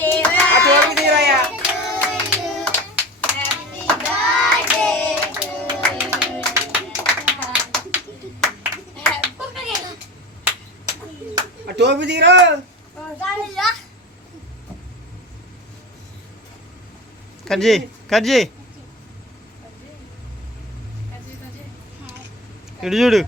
టోపీ తీరాయా టోపీ తీరా కజ్జి ఇటు చూడు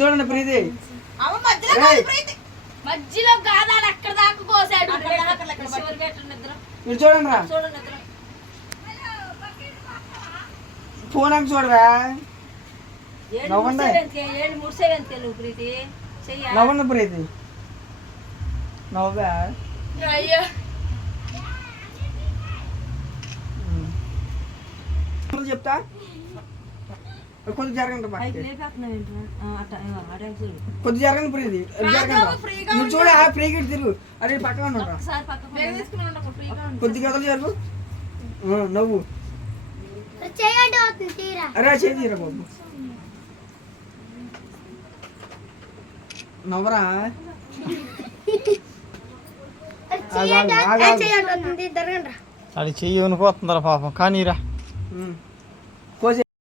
చూడండి ప్రీతి మధ్యలో కాదాడు అక్కడ దాకా కోసాడు మీరు చూడండి రా ఫోన్ అంక చూడరా నవ్వండి నవ్వండి ప్రీతి నవ్వా చెప్తా కొంచెం జరగండి కొద్ది జరగండి ప్రీతి జరగండి మీరు చూడ ఫ్రీగా తిరుగు అదే పక్కన ఉంటా కొద్ది గదలు జరుగు నవ్వు అరే చేతిరా బాబు నవ్వరా అది చెయ్యి వణిపోతుందిరా పాపం కానీరా